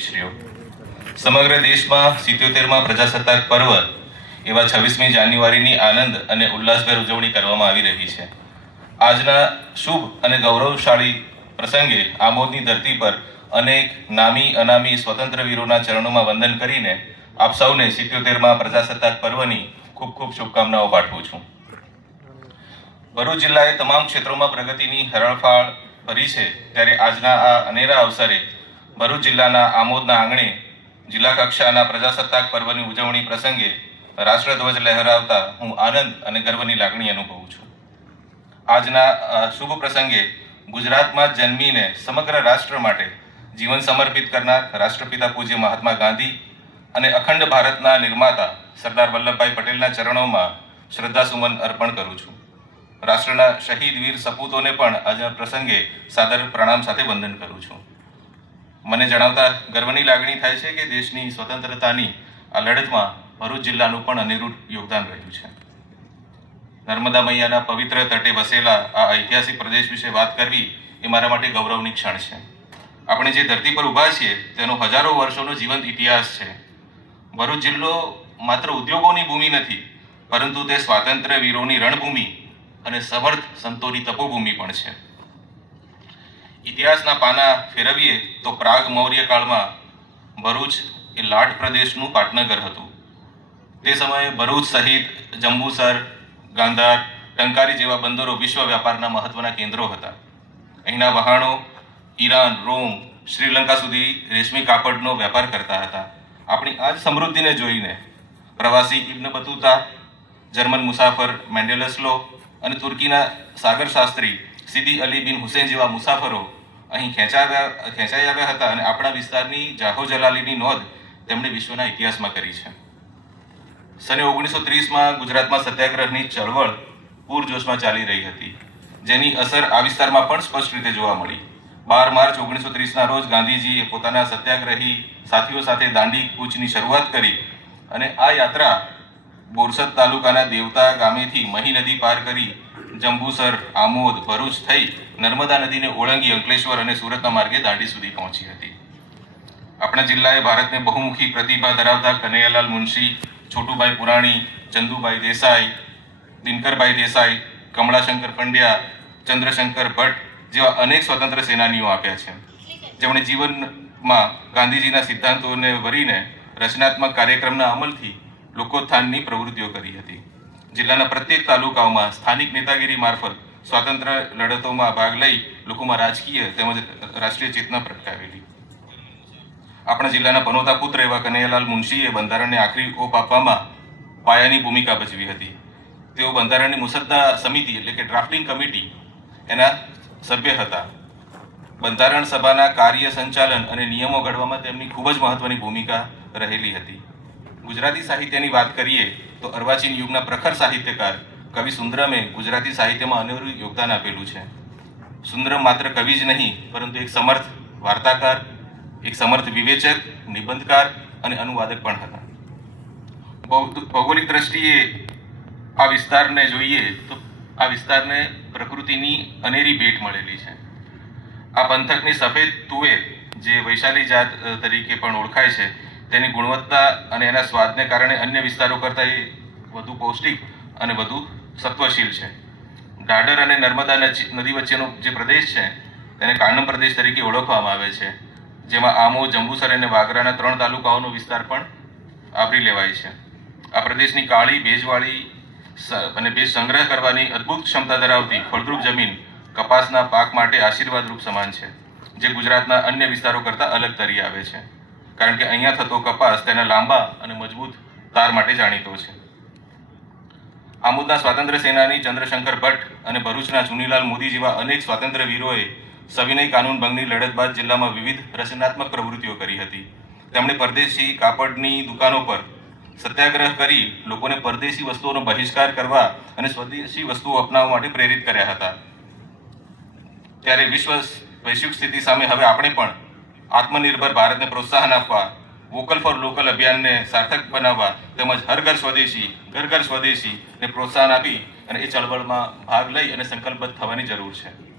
સમગ્ર દેશમાં સિત્યોતેરમાં પ્રજાસત્તાક પર્વ એવા છવ્વીસમી જાન્યુઆરીની આનંદ અને ઉલ્લાસભેર ઉજવણી કરવામાં આવી રહી છે. આજના શુભ અને ગૌરવશાળી પ્રસંગે આમોદની ધરતી પર અનેક નામી અનામી સ્વતંત્ર વીરોના ચરણોમાં વંદન કરીને આપ સૌને સિત્યોતેરમાં પ્રજાસત્તાક પર્વની ખૂબ ખૂબ શુભકામનાઓ પાઠવું છું. ભરૂચ જિલ્લાએ તમામ ક્ષેત્રોમાં પ્રગતિની હરણફાળ ભરી છે ત્યારે આજના આ અનેરા અવસરે ભરૂચ જિલ્લાના આમોદના આંગણે જિલ્લા કક્ષાના પ્રજાસત્તાક પર્વની ઉજવણી પ્રસંગે રાષ્ટ્રધ્વજ લહેરાવતા હું આનંદ અને ગર્વની લાગણી અનુભવું છું. આજના શુભ પ્રસંગે ગુજરાતમાં જન્મીને સમગ્ર રાષ્ટ્ર માટે જીવન સમર્પિત કરનાર રાષ્ટ્રપિતા પૂજ્ય મહાત્મા ગાંધી અને અખંડ ભારતના નિર્માતા સરદાર વલ્લભભાઈ પટેલના ચરણોમાં શ્રદ્ધાસુમન અર્પણ કરું છું. રાષ્ટ્રના શહીદ વીર સપૂતોને પણ આજના પ્રસંગે સાદર પ્રણામ સાથે વંદન કરું છું. મને જણાવતા ગર્વની લાગણી થાય છે કે દેશની સ્વતંત્રતાની આ લડતમાં ભરૂચ જિલ્લાનું પણ અનિરૂઢ યોગદાન રહ્યું છે. નર્મદા મૈયાના પવિત્ર તટે વસેલા આ ઐતિહાસિક પ્રદેશ વિશે વાત કરવી એ મારા માટે ગૌરવની ક્ષણ છે. આપણે જે ધરતી પર ઊભા છીએ, તેનો હજારો વર્ષોનો જીવંત ઇતિહાસ છે. ભરૂચ જિલ્લો માત્ર ઉદ્યોગોની ભૂમિ નથી, પરંતુ તે સ્વાતંત્ર્ય વીરોની રણભૂમિ અને સમર્થ સંતોની તપોભૂમિ પણ છે. ઇતિહાસના પાના ફેરવીએ તો પ્રાગ મૌર્ય કાળમાં ભરૂચ એ લાટ પ્રદેશનું પાટનગર હતું. તે સમયે ભરૂચ સહિત જંબુસર, ગાંધાર, ટંકારી જેવા બંદરો વિશ્વ વ્યાપારના મહત્વના કેન્દ્રો હતા. અહીંના વહાણો ઈરાન, રોમ, શ્રીલંકા સુધી રેશમી કાપડનો વેપાર કરતા હતા. આપણી આ જ સમૃદ્ધિને જોઈને પ્રવાસી ઇબ્ન બતુતા, જર્મન મુસાફર મેન્ડેલસલો અને તુર્કીના સાગર શાસ્ત્રી સિદી અલી બિન હુસેન જેવા મુસાફરો અહીં ખેંચાયા ખેંચાઈ આવ્યા હતા અને આપણા વિસ્તારની જાહો જલાલીની નોંધ તેમણે વિશ્વના ઇતિહાસમાં કરી છે. સને ઓગણીસો ત્રીસમાં ગુજરાતમાં સત્યાગ્રહની ચળવળ પૂરજોશમાં ચાલી રહી હતી, જેની અસર આ વિસ્તારમાં પણ સ્પષ્ટ રીતે જોવા મળી. બાર માર્ચ ઓગણીસો ત્રીસના રોજ ગાંધીજીએ પોતાના સત્યાગ્રહી સાથીઓ સાથે દાંડી કૂચની શરૂઆત કરી અને આ યાત્રા બોરસદ તાલુકાના દેવતા ગામેથી મહી નદી પાર કરી જંબુસર, આમોદ, ભરૂચ થઈ નર્મદા નદીને ઓળંગી અંકલેશ્વર અને સુરતના માર્ગે દાંડી સુધી પહોંચી હતી. આપણા જિલ્લાએ ભારતને બહુમુખી પ્રતિભા ધરાવતા કનૈયાલાલ મુનશી, છોટુભાઈ પુરાણી, ચંદુભાઈ દેસાઈ, દિનકરભાઈ દેસાઈ, કમળાશંકર પંડ્યા, ચંદ્રશંકર ભટ્ટ જેવા અનેક સ્વતંત્ર સેનાનીઓ આપ્યા છે. જેમણે જીવનમાં ગાંધીજીના સિદ્ધાંતોને વરીને રચનાત્મક કાર્યક્રમના અમલથી લોકોત્થાનની પ્રવૃત્તિઓ કરી હતી. જિલ્લાના પ્રત્યેક તાલુકાઓમાં સ્થાનિક નેતાગીરી મારફત સ્વાતંત્ર્ય લડતોમાં ભાગ લઈ લોકોમાં રાજકીય તેમજ રાષ્ટ્રીય ચેતના પ્રગટાવેલી. આપણા જિલ્લાના પનોતા પુત્ર એવા કનૈયાલાલ મુનશીએ બંધારણને આખરી ઓપ આપવામાં પાયાની ભૂમિકા ભજવી હતી. તેઓ બંધારણની મુસદ્દા સમિતિ એટલે કે ડ્રાફ્ટિંગ કમિટી એના સભ્ય હતા. બંધારણ સભાના કાર્ય સંચાલન અને નિયમો ઘડવામાં તેમની ખૂબ જ મહત્વની ભૂમિકા રહેલી હતી. ગુજરાતી સાહિત્યની વાત કરીએ તો અર્વાચીન યુગના પ્રખર સાહિત્યકાર કવિ સુંદરમે ગુજરાતી સાહિત્યમાં અનેરું યોગદાન આપેલું છે. સુંદરમ માત્ર કવિ જ નહીં, પરંતુ એક સમર્થ વાર્તાકાર, એક સમર્થ વિવેચક, નિબંધકાર અને અનુવાદક પણ હતા. ભૌગોલિક દ્રષ્ટિએ આ વિસ્તારને જોઈએ તો આ વિસ્તારને પ્રકૃતિની અનેરી ભેટ મળેલી છે. આ પંથકની સફેદ તુવેર, જે વૈશાલી જાત તરીકે પણ ઓળખાય છે તેની ગુણવત્તા અને એના સ્વાદને કારણે અન્ય વિસ્તારો કરતાં એ વધુ પૌષ્ટિક અને વધુ સત્વશીલ છે. ઢાઢર અને નર્મદા નદી વચ્ચેનો જે પ્રદેશ છે, તેને કાનમ પ્રદેશ તરીકે ઓળખવામાં આવે છે, જેમાં આમો, જંબુસર અને વાગરાના ત્રણ તાલુકાઓનો વિસ્તાર પણ આવરી લેવાય છે. આ પ્રદેશની કાળી, ભેજવાળી અને ભેજ સંગ્રહ કરવાની અદ્ભુત ક્ષમતા ધરાવતી ફળદ્રુપ જમીન કપાસના પાક માટે આશીર્વાદરૂપ સમાન છે, જે ગુજરાતના અન્ય વિસ્તારો કરતાં અલગ તરી આવે છે. કારણ કે અહીંયા થતો કપાસ તેના લાંબા અને મજબૂત તાર માટે જાણીતો છે. આમોદના સ્વાતંત્ર્ય સેનાની ચંદ્રશંકર ભટ્ટ અને ભરૂચના ચુનીલાલ મોદી જેવા અનેક સ્વાતંત્ર્ય વીરોએ સવિનય કાનૂન ભંગની લડત બાદ જિલ્લામાં વિવિધ રચનાત્મક પ્રવૃત્તિઓ કરી હતી. તેમણે પરદેશી કાપડની દુકાનો પર સત્યાગ્રહ કરી લોકોને પરદેશી વસ્તુઓનો બહિષ્કાર કરવા અને સ્વદેશી વસ્તુઓ અપનાવવા માટે પ્રેરિત કર્યા હતા. ત્યારે વિશ્વ વૈશ્વિક સ્થિતિ સામે હવે આપણે પણ આત્મનિર્ભર ભારતને પ્રોત્સાહન આપવા, વોકલ ફોર લોકલ અભિયાનને સાર્થક બનાવવા તેમજ હર ઘર સ્વદેશી, ઘર ઘર સ્વદેશીને પ્રોત્સાહન આપી અને એ ચળવળમાં ભાગ લઈ અને સંકલ્પબદ્ધ થવાની જરૂર છે.